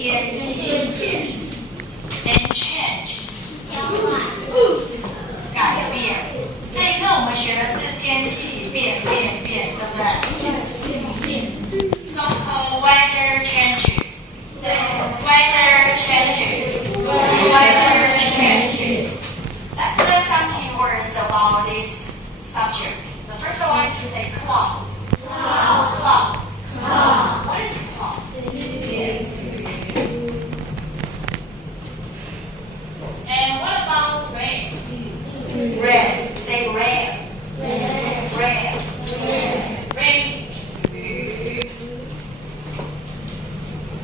天气 yes and change 改变。这一课我们学的是天气变，对不对？So-called weather changes. Weather changes. Weather changes. Let's learn some keywords about this subject. The first one is a cloud. Cloud. What is a cloud? And what about rain? Rain. Say rain. Rain. Rain is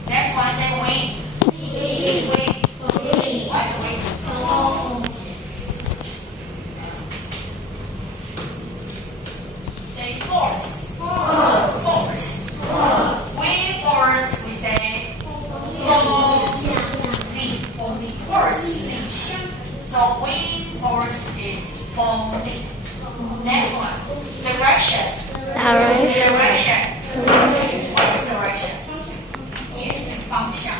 next one, say wind. Wind. What's wind? Say force. Force. Wind force, we say force is 力气. So wind force is 风力. Next one, direction. Direction. What is direction? Yes, 方向.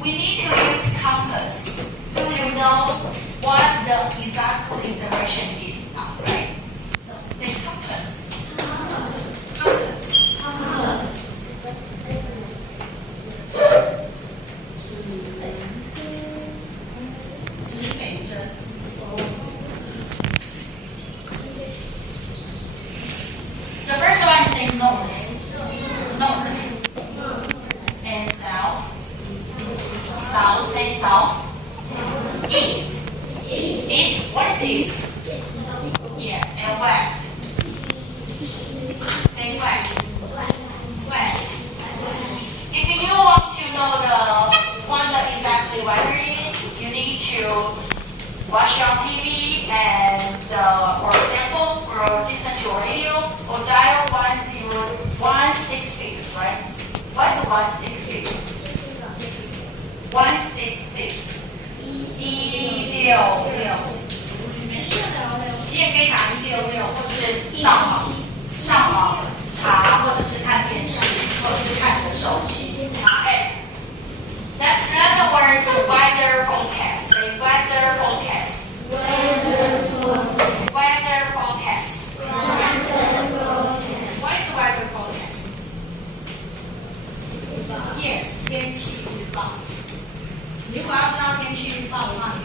We need to use compass to know what the exactly direction is, right? So say compass. Compass. The first one is saying north, and south, say south, east, what is east? Yes, and west, say west. If you want to know what the exactly weather is, you need to watch on TV and or sample or listen to a radio or dial 10166, right? What's 166? 166 166你也可以打166，或者是上网查，或者是看电视，或者是看你的手机查 app. Let's learn the words weather forecast. Say weather forecast. Weather forecast. What is weather forecast? Yes, 天气预报。你如果要知道天气预报的话，你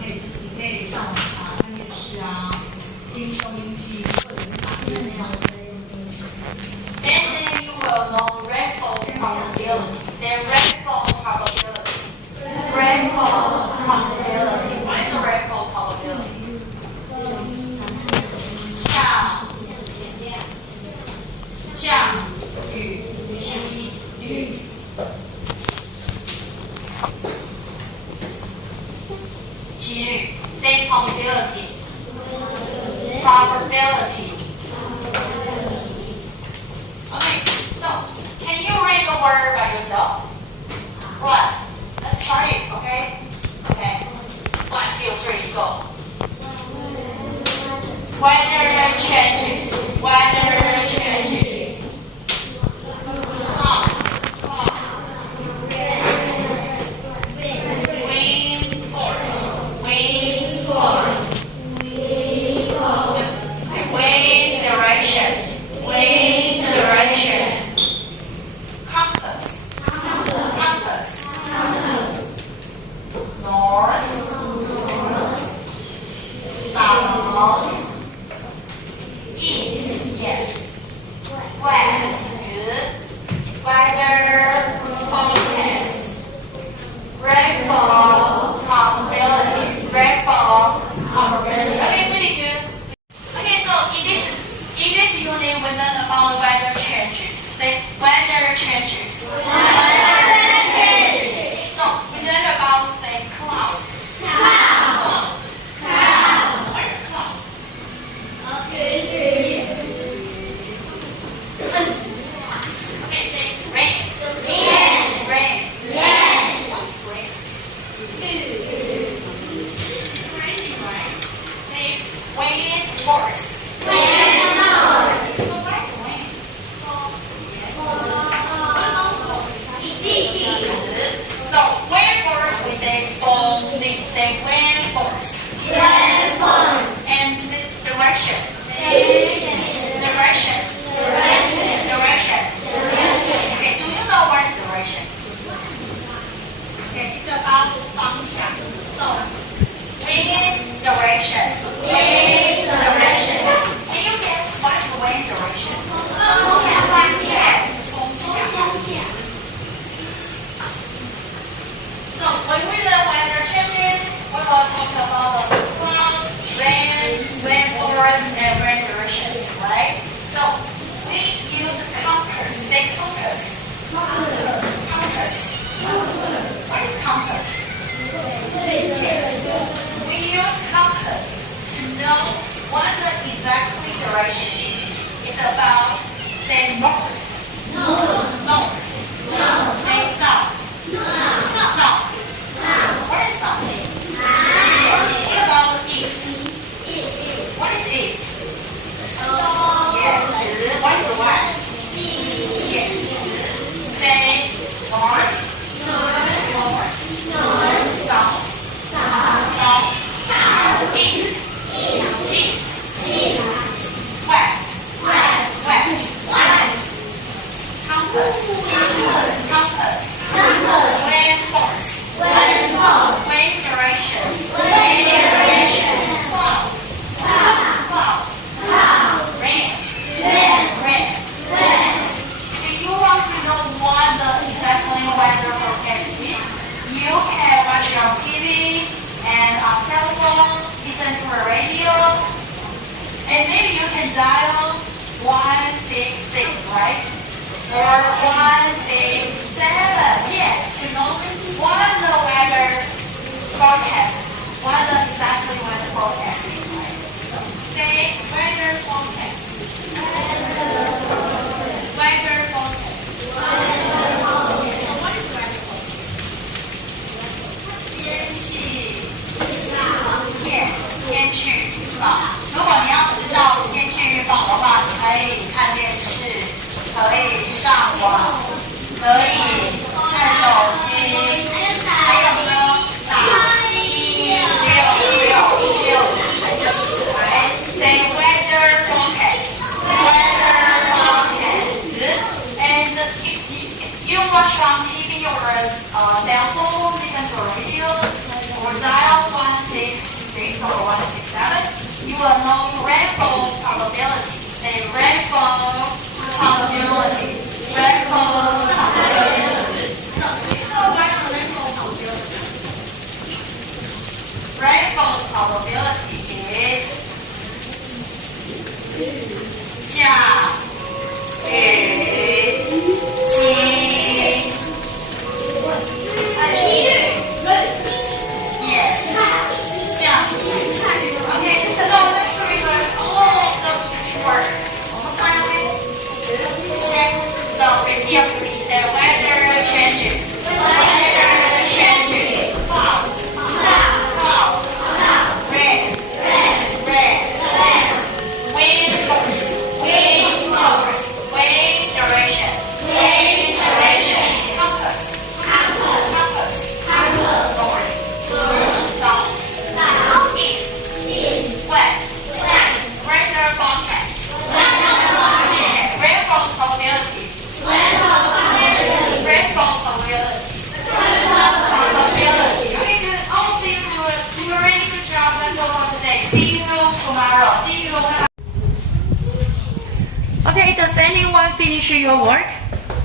可以上网查看电视啊，听收音机，或者是打电话。And then you will know rainfall probability. Say rainfall probability. Rainfall probability. What is rainfall probability? 降雨几率。几率 say probability. Probability. Okay, so can you read the word by yourself? Right. Let's try it, okay? Okay. 1, 2, 3, go. Weather changes. Weather changes. Wind force. Wind force. Wind direction. Wind direction. Compass. Compass. North. South. East. Yes. compass, waveforms, wave directions, cloud, rain. If you want to know what the exactly weather forecast is, you can watch your TV and on cell phone, listen to a radio, and maybe you can dial 166, right? Or 167, yes, to know what the weather forecast, what the exactly weather forecast is, right? So say weather forecast. Weather forecast. So what is weather forecast? 天气。Yes， 天气预报。如果你要知道天气预报的话，你可以看电视，可以上网，可以看手机，还有呢，打16666，Say weather forecast. Weather forecast. And if you watch on TV or cell phone, listen to a radio, or dial 166 or 167, you will know rainfall probability. Say rainfall probability. Rainfall probability. So you know what's rainfall probability? Rainfall probability is 下雨期。Yes. 降雨。Okay, so let's review all of those words. Okay, so repeat please. The weather changes. Weather changes. Cloud. Rain. Wind force. Wave duration. Compass. North. South. East. West. Weather forecast. Rainfall probability. Rainfall probability. Okay, good. All of you do a really good job. That's all for today. See you tomorrow. See you. Okay, does anyone finish your work?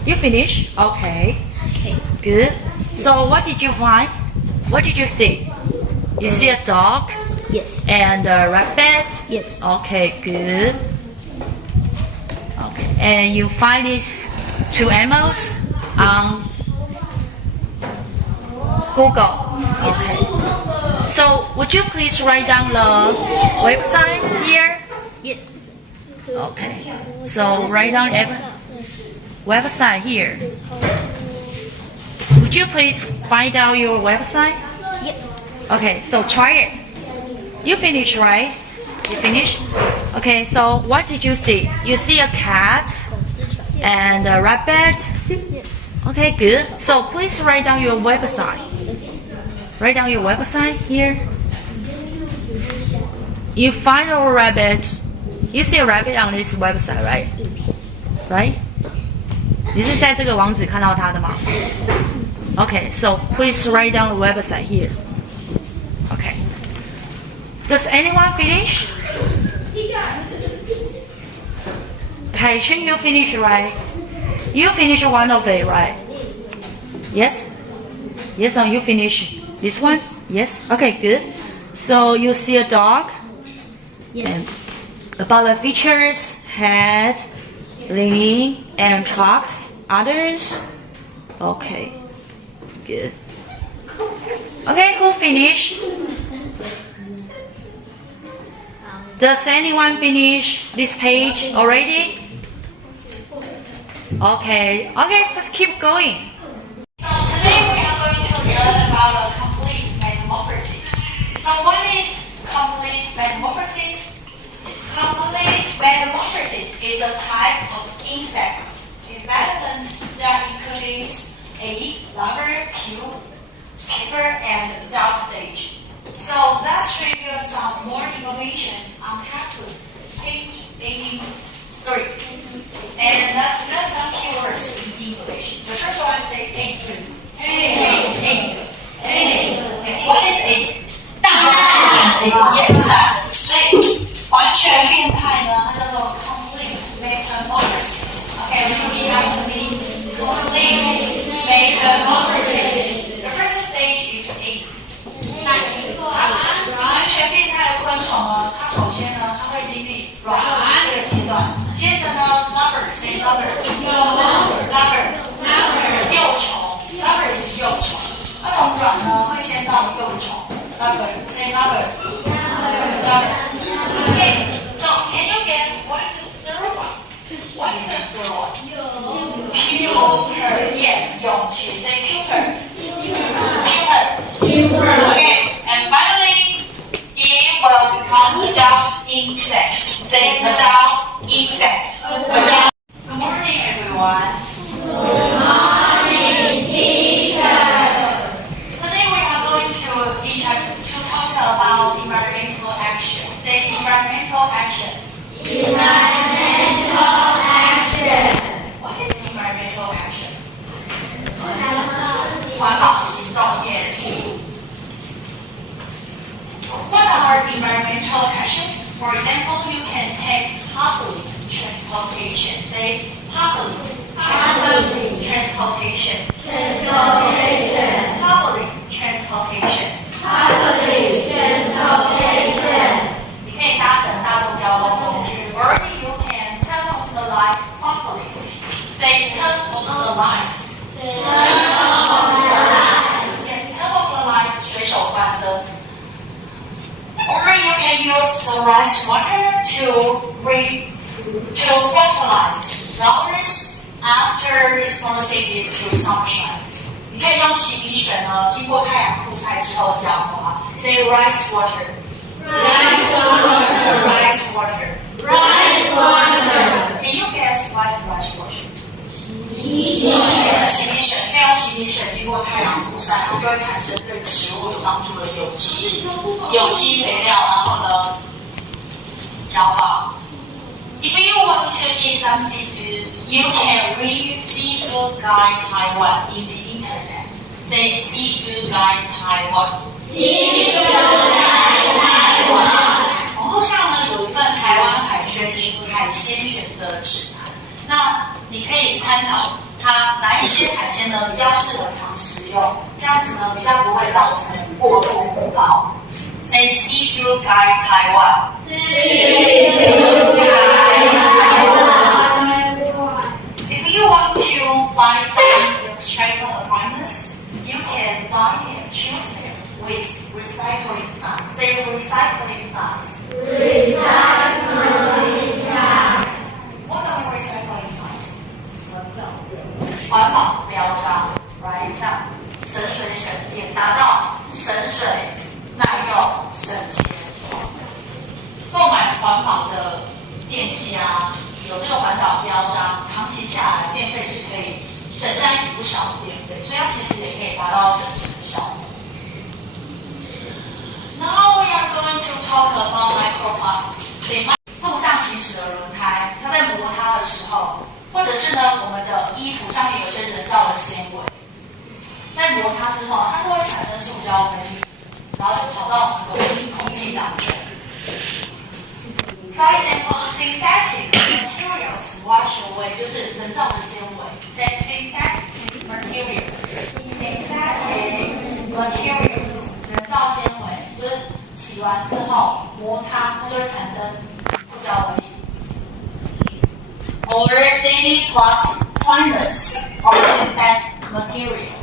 You finish? Okay. Good. So what did you find? What did you see? You see a dog Yes. and a rabbit? Yes. Okay, good. Okay, and you find these two animals on Google? Okay. So would you please write down the website here? Yes. Okay. So write down every website here. Would you please find out your website? Yes. Okay, so try it. You finish, right? You finish? Okay, so what did you see? You see a cat and a rabbit? Okay, good. So please write down your website. Write down your website here. You find a rabbit. You see a rabbit on this website, right? Right? 你是在这个网址看到它的吗？ Okay, so please write down the website here. Okay. Does anyone finish? Kaishin, you finish, right? You finish one of it, right? Yes? Yes, so you finish this one? Yes? Okay, good. So you see a dog? Yes. And about the features, head, leaning, and trucks, others? Okay, good. Okay, who finished? Does anyone finish this page already? Okay, just keep going. So today we are going to learn about a complete metamorphosis. So what is complete metamorphosis? Complete metamorphosis is a type of insect development that includes egg, larva, pupa, and adult stage. So let's review some more information on textbook, page 83. And let's learn some keywords in ？Lover，幼虫 ，lover is 幼虫。那虫卵呢会先到幼虫 ，lover，say lover。Okay, so can you guess what is a steroid? What is a steroid? Puper, yes, 勇气 ，say puper. Okay, and finally, it will become adult insect. Say adult insect. Good morning, everyone. Today we are going to talk about environmental action. Say environmental action. What is environmental action? 环保行动 yes. What are environmental actions? For example, you can take public transportation. Say public transportation. Public transportation. 你可以搭乘大众交通工具 or you can turn off the lights properly. Say turn off the lights. Yes, turn off the lights 随手关灯。Or you can use the rice water to fertilize flowers after exposing it to sunshine. 你可以用洗米水呢，经过太阳曝晒之后浇花。Say rice water. Rice water. Can you guess what is rice water? 洗米水，可以用洗米水经过太阳曝晒，它就会产生对植物有帮助的有机肥料，然后呢，浇花。If you want to eat some seafood, you can read Seafood Guide Taiwan in the internet. Say Seafood Guide Taiwan. 网络上呢有一份台湾海鲜选择指南，那你可以参考它哪一些海鲜呢比较适合常食用，这样子呢比较不会造成过度捕捞。Say Seafood Guide Taiwan. If you want to buy some electrical appliances, you can buy and choose them with recycling signs. Say recycling signs. What are recycling signs? 环保标章 ，right？ 像省水省电，达到省水、耐用、省钱。购买环保的电器啊，有这个环保标章，长期下来电费是可以省下一笔不少的电费，所以它其实也可以达到省钱的效果。Now we are going to talk about microplastic. 路上行驶的轮胎，它在摩擦的时候，或者是呢我们的衣服上面有些人造的纤维，在摩擦之后，它是会产生塑胶微粒，然后就跑到我们的空气当中。For example, synthetic materials wash away 就是人造的纤维。Say synthetic materials. Synthetic materials 人造纤维就是洗完之后摩擦，它就会产生塑胶微粒。Or daily plastic pointers or synthetic material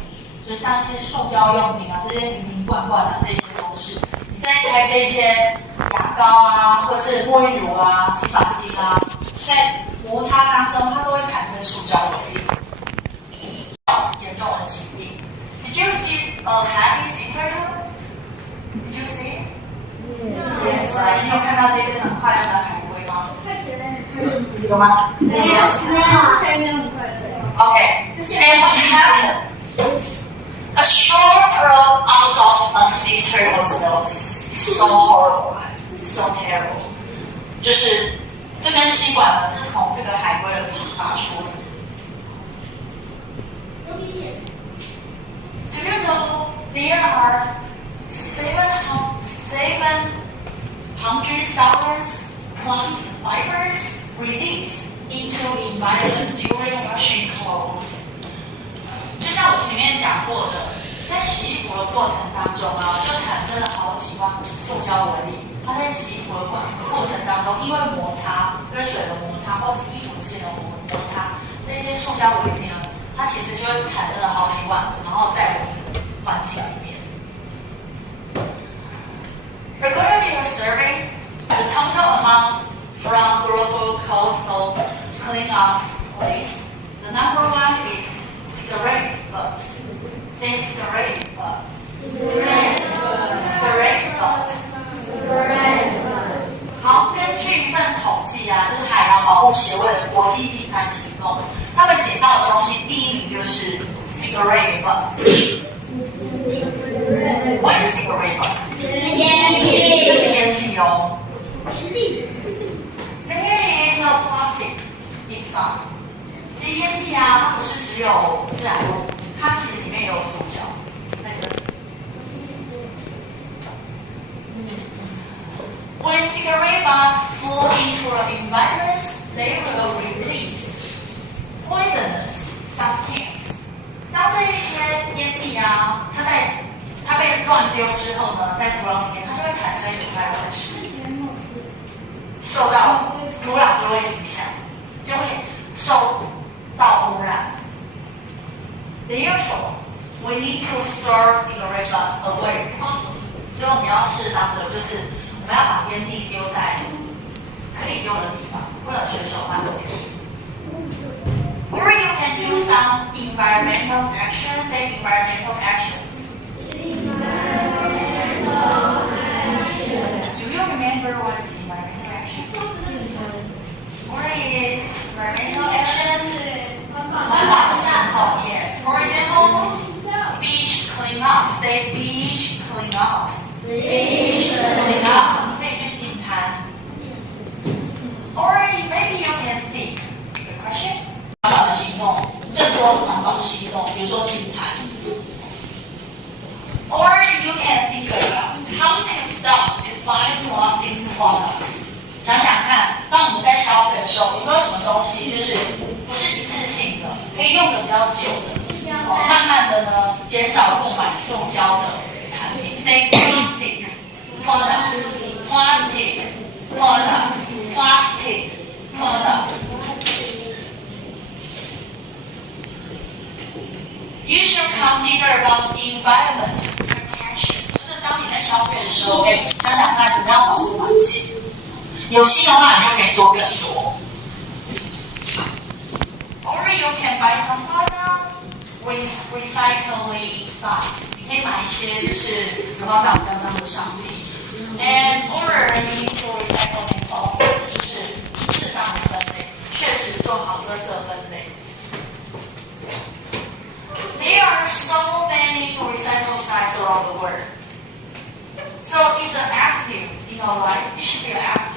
就像一些塑胶用品啊，这些瓶瓶罐罐啊，这些都是。你在开这些牙膏啊，或是沐浴乳啊、洗发精啊，在摩擦当中，它都会产生塑胶微粒，严重的疾病。Did you see a happy sea turtle? Did you see? Yes, right. 你有看到这只很快乐的海龟吗？有吗？没有，前面很快乐。Okay. And what happened? A straw fell out of a sea turtle's nose. So horrible, so terrible. 就是这根吸管呢，是从这个海龟的鼻拔出的。Do you know there are 700,000 plastic fibers released into the environment during washing clothes? 就像我前面讲过的，在洗衣服的过程当中啊，就产生了好几万塑胶微粒。它在洗衣服的过程当中，因为摩擦跟水的摩擦，或是衣服之间的摩擦，这些塑胶微粒呢，它其实就会产生了好几万个，然后在我们的环境里面。According to a survey, the total amount from global coastal cleanup waste, the number one is cigarette butts. Say cigarette butt. Cigarette butt. 好，根据一份统计啊，就是海洋保护协会的国际净滩行动，他们捡到的东西第一名就是 cigarette butts。What is cigarette butt？ 就是烟蒂哦。There is no plastic inside。其实烟蒂啊，它不是只有自然物，它其实里面也有塑胶。在这里。When cigarette butts fall into the environment, they will release poisonous substance. 当这一些烟蒂啊，它被乱丢之后呢，在土壤里面，它就会产生有害物质，受到土壤就会影响，就会受到污染。Therefore, we need to store cigarette butts away properly. 所以我们要适当的，就是我们要把烟蒂丢在可以丢的地方，不能随手乱丢。Or you can do some environmental action. Say environmental action. Do you remember what is environmental action? What is environmental action? Yes. For example, beach cleanup. Say beach cleanup. Beach cleanup. 可以去净滩。Or maybe you can think the question. 环保的行动，更多环保行动，比如说净滩。Or you can think about how to stop to buy plastic products. 想想看，当我们在消费的时候，有没有什么东西就是不是一次性的，可以用的比较久的，慢慢的呢减少购买塑胶的产品。Say plastic products, plastic products, plastic products. You should consider about environment protection. 就是当你在消费的时候，可以想想看怎么样保护环境。有心的话，你就可以做更多。Or you can buy some products with recycling inside. 你可以买一些就是有环保标章的商品。And or you need to recycle and follow. 就是适当的分类，确实做好垃圾分类。There are so many recycle sites around the world. So it's an active in our life. It should be active.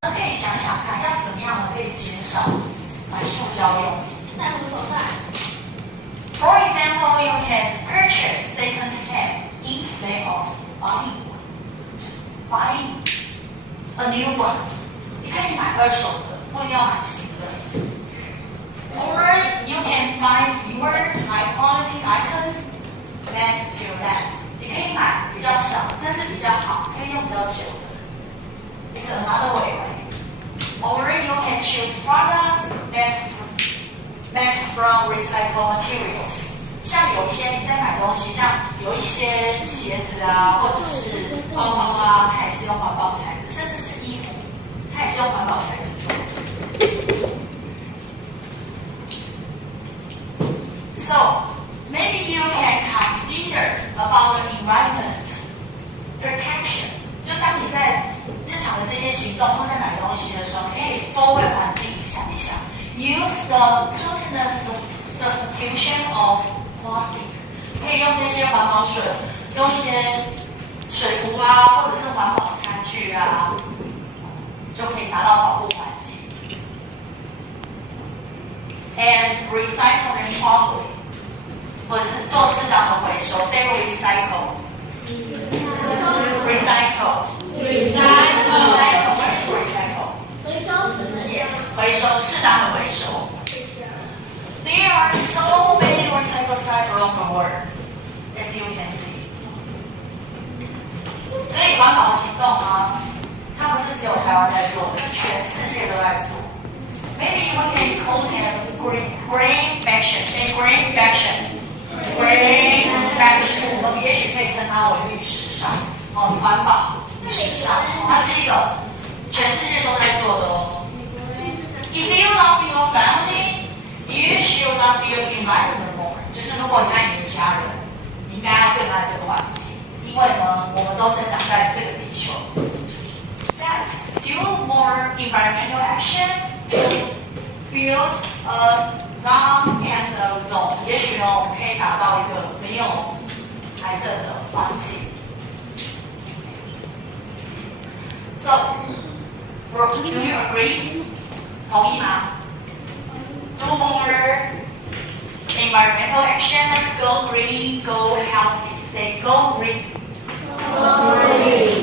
可以想想看，要怎么样呢？可以减少买塑胶用品。For example, you can purchase second-hand instead of buying a new one. 你可以买二手的，不一定要买新的。Or you can buy fewer high-quality items meant to last. 你可以买比较少，但是比较好，可以用比较久的。It's another way, right? Or you can choose products made from recycled materials. 像有一些你在买东西，像有一些鞋子啊，或者是包包啊，它也是用环保材质，甚至是衣服，它也是用环保材质做的。So maybe you can consider about the environment protection. 就当你在日常的这些行动或在买东西的时候，可以多为环境想一想。Use the continuous substitution of plastic. 可以用这些环保水，用一些水壶啊，或者是环保餐具啊，就可以达到保护环境。And recycle them properly. 或者是做适当的回收。Say recycle. Recycle. Recycle. What is recycle? 回收。Yes. 回收，适当的回收。There are so many recycle sites around the world, as you can see. 所以环保行动啊，它不是只有台湾在做，是全世界都在做。Maybe we can call it green fashion, green fashion, green fashion。我们也许可以称它为绿时尚，环保时尚，它是一个全世界都在做的哦。If you love your family, you should love your environment more。就是如果你爱你的家人，你应该要更爱这个环境，因为呢，我们都生长在这个地球。Let's do more environmental action to build a non-cancer zone。也许呢，我们可以打造一个没有癌症的环境。So, do you agree？ 同意吗 ？Do more environmental action. Let's go green, go healthy. Say go green. Go green.